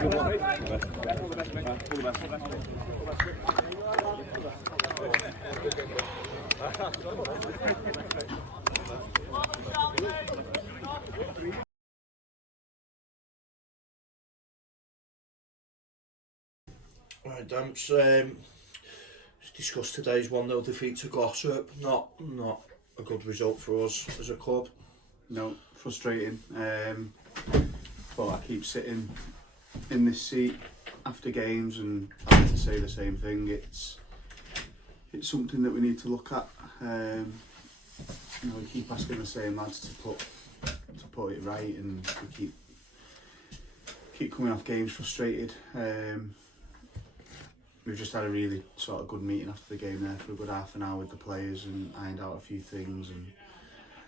Good one. All the best, mate. All the best. Right, Dempsey. Let's discuss today's 1-0 defeat to Glossop. Not a good result for us as a club. No, frustrating. But I keep sitting in this seat after games and having to say the same thing. It's something that we need to look at. We keep asking the same lads to put it right, and we keep coming off games frustrated. We've just had a really sort of good meeting after the game there for a good half an hour with the players and ironed out a few things, and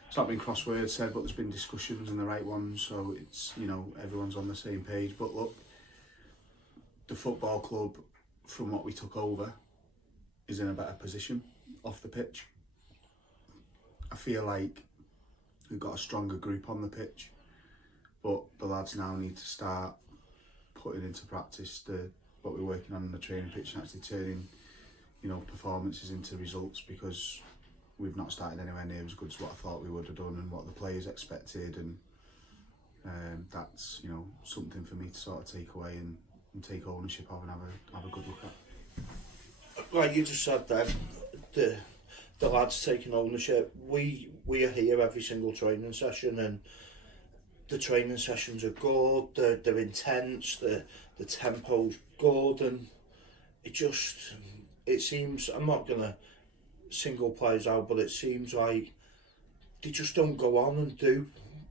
it's not been crosswords said, but there's been discussions and the right ones, so it's, everyone's on the same page. But look, the football club, from what we took over, is in a better position off the pitch. I feel like we've got a stronger group on the pitch, but the lads now need to start putting into practice what we're working on the training pitch and actually turning, performances into results, because we've not started anywhere near as good as what I thought we would have done and what the players expected, and that's something for me to sort of take away and take ownership of and have a good look at. Like you just said then, the lads taking ownership. We are here every single training session, and the training sessions are good. They're intense. The tempo's good, and it seems, I'm not gonna single players out, but it seems like they just don't go on and do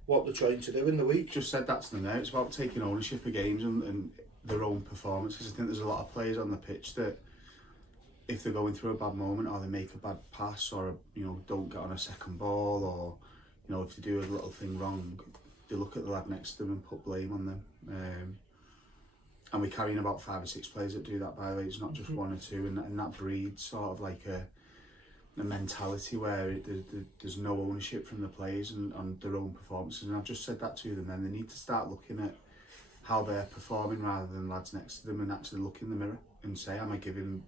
what they're trying to do in the week. Just said that to them now. It's about taking ownership of games and their own performances. I think there's a lot of players on the pitch that, if they're going through a bad moment, or they make a bad pass, or don't get on a second ball, or if they do a little thing wrong, they look at the lad next to them and put blame on them. And we're carrying about 5 or 6 players that do that, by the way. It's not just one or two, and that breeds sort of like a mentality where there's no ownership from the players and on their own performances. And I've just said that to them. Then they need to start looking at how they're performing rather than lads next to them, and actually look in the mirror and say, am I giving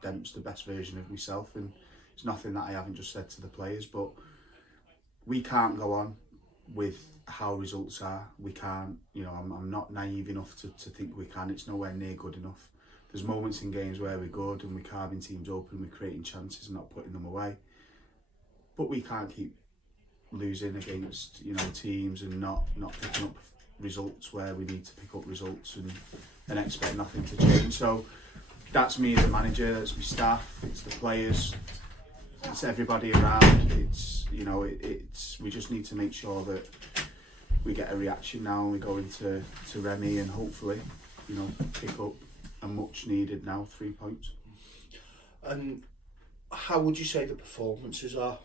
Dempsey the best version of myself? And it's nothing that I haven't just said to the players, but we can't go on with how results are. We can't, I'm not naive enough to think we can. It's nowhere near good enough. There's moments in games where we're good and we're carving teams open, we're creating chances and not putting them away. But we can't keep losing against, teams and not picking up results where we need to pick up results and expect nothing to change. So that's me as a manager, that's my staff, it's the players, it's everybody around. It's we just need to make sure that we get a reaction now, and we go into Remy and hopefully pick up a much needed now 3 points. And how would you say the performances are?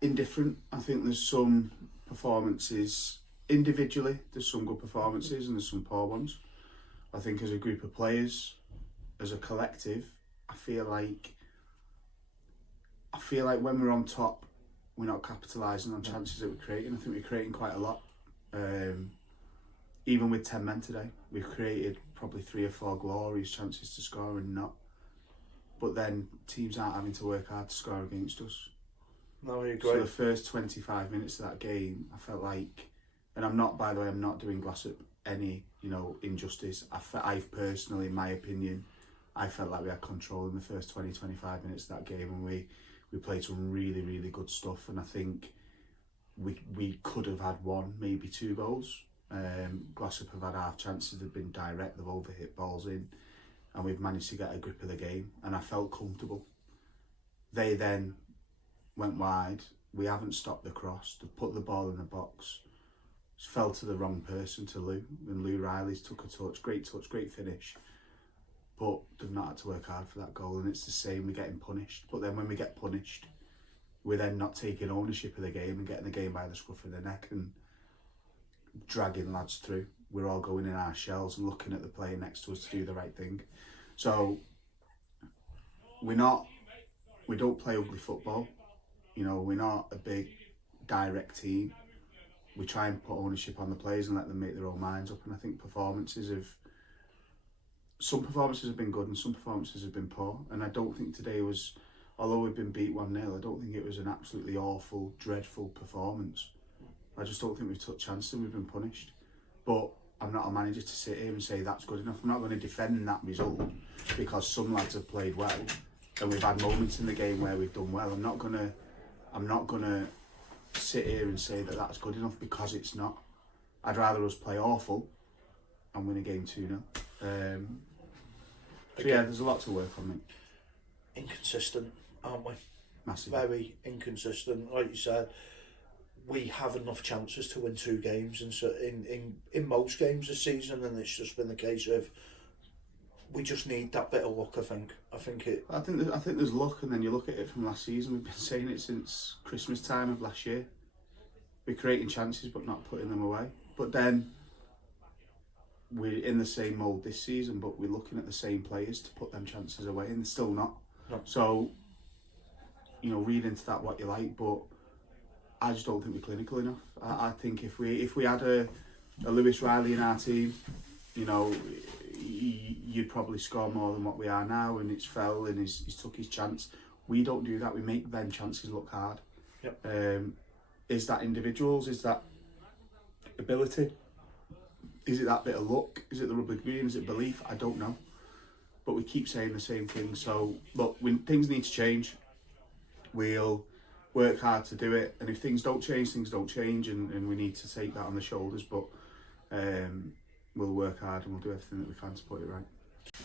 Indifferent. I think there's some performances individually, there's some good performances and there's some poor ones. I think as a group of players, as a collective, I feel like when we're on top, we're not capitalising on chances that we're creating. I think we're creating quite a lot. Even with 10 men today, we've created probably 3 or 4 glorious chances to score and not. But then teams aren't having to work hard to score against us. No, I agree. So the first 25 minutes of that game, I felt like, and I'm not doing Glossop any, injustice. I've personally, in my opinion, I felt like we had control in the first 20-25 minutes of that game, and we played some really, really good stuff. And I think we could have had 1, maybe 2 goals. Glossop have had half chances, they've been direct, they've overhit balls in, and we've managed to get a grip of the game, and I felt comfortable. They then went wide, we haven't stopped the cross, they've put the ball in the box, it fell to the wrong person, to Lou, and Lou Riley's took a touch, great finish, but they've not had to work hard for that goal. And it's the same, we're getting punished, but then when we get punished, we're then not taking ownership of the game and getting the game by the scruff of the neck and dragging lads through. We're all going in our shells and looking at the player next to us to do the right thing. So we don't play ugly football. We're not a big direct team. we try and put ownership on the players and let them make their own minds up. And I think some performances have been good and some performances have been poor. And I don't think today was, although we've been beat 1-0, I don't think it was an absolutely awful, dreadful performance. I just don't think we've took chances and we've been punished. But I'm not a manager to sit here and say that's good enough. I'm not going to defend that result because some lads have played well and we've had moments in the game where we've done well. I'm not gonna sit here and say that that's good enough because it's not. I'd rather us play awful and win a game 2-0. So yeah, there's a lot to work on, mate. Inconsistent, aren't we? Massively. Very inconsistent. Like you said, we have enough chances to win 2 games in most games this season, and it's just been the case of we just need that bit of luck. I think there's luck, and then you look at it from last season. We've been saying it since Christmas time of last year. We're creating chances but not putting them away. But then we're in the same mould this season, but we're looking at the same players to put them chances away, and they're still not. No. So, read into that what you like, but I just don't think we're clinical enough. I think if we had a Lewis Riley in our team, you'd probably score more than what we are now, and it's fell and he's took his chance. We don't do that. We make them chances look hard. Yep. Is that individuals? Is that ability? Is it that bit of luck? Is it the rubber green? Is it belief? I don't know. But we keep saying the same thing. So look, when things need to change, we'll work hard to do it. And if things don't change, and we need to take that on the shoulders. But we'll work hard and we'll do everything that we can to put it right.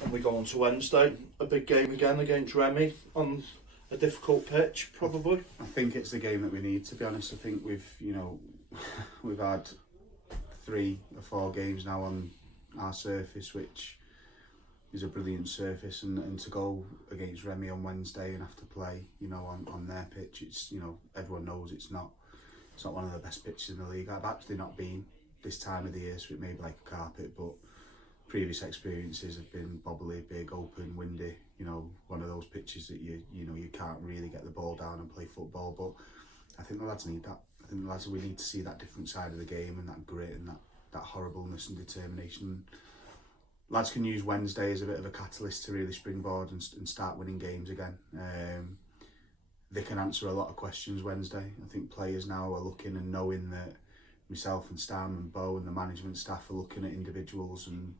And we go on to Wednesday, a big game again against Remy on a difficult pitch, probably. I think it's the game that we need, to be honest. I think we've had 3 or 4 games now on our surface, which is a brilliant surface, and to go against Remy on Wednesday and have to play, on their pitch, it's, everyone knows it's not one of the best pitches in the league. I've actually not been this time of the year, so it may be like a carpet, but previous experiences have been bobbly, big, open, windy, one of those pitches that you can't really get the ball down and play football. But I think the lads need that. I think the lads, we need to see that different side of the game and that grit and that horribleness and determination. Lads can use Wednesday as a bit of a catalyst to really springboard and start winning games again. They can answer a lot of questions Wednesday. I think players now are looking and knowing that myself and Stam and Bo and the management staff are looking at individuals and,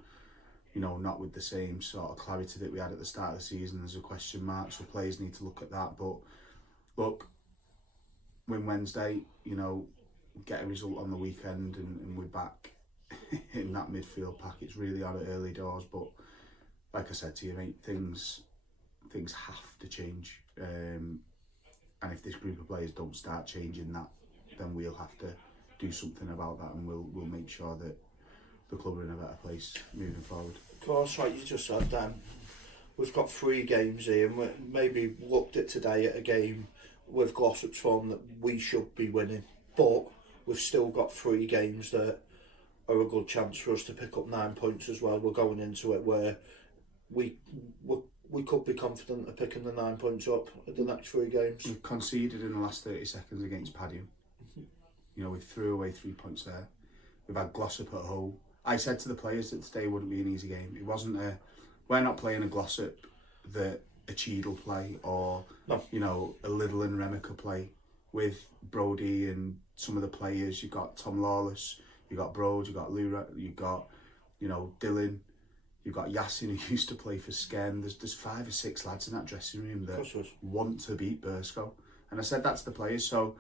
not with the same sort of clarity that we had at the start of the season. There's a question mark, so players need to look at that. But look, win Wednesday, get a result on the weekend, and we're back in that midfield pack. It's really on at early doors, but like I said to you, mate, things have to change. And if this group of players don't start changing that, then we'll have to do something about that, and we'll make sure that the club are in a better place moving forward. Of course, like you just said, Dan, we've got 3 games here, and we maybe looked at today at a game with Glossop's form that we should be winning, but we've still got 3 games that are a good chance for us to pick up 9 points as well. We're going into it where we could be confident of picking the 9 points up at the next 3 games. We've conceded in the last 30 seconds against Padiham. We threw away 3 points there. We've had Glossop at home. I said to the players that today wouldn't be an easy game. It wasn't we're not playing a Glossop that a Cheadle play or, a Little and Remica play with Brodie and some of the players. You've got Tom Lawless, you've got Broad, you've got Lura, you've got, Dylan, you've got Yassin who used to play for Sken. There's 5 or 6 lads in that dressing room that want to beat Burscough. And I said that to the players. So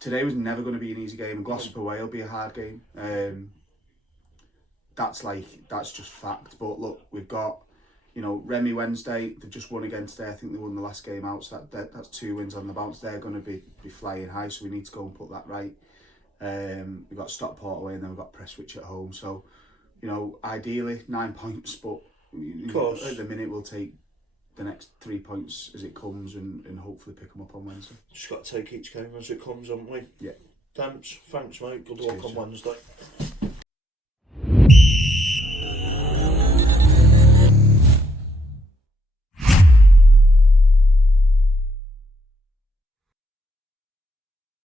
today was never going to be an easy game, and Glossop away will be a hard game. That's just fact. But look, we've got, Remy Wednesday, they've just won again today. I think they won the last game out, so that's 2 wins on the bounce. They're going to be flying high, so we need to go and put that right. We've got Stockport away, and then we've got Prestwich at home. So, ideally 9 points, but at the minute we'll take the next 3 points as it comes and hopefully pick them up on Wednesday. Just got to take each game as it comes, haven't we? Yeah. Thanks, mate. Good luck on Wednesday.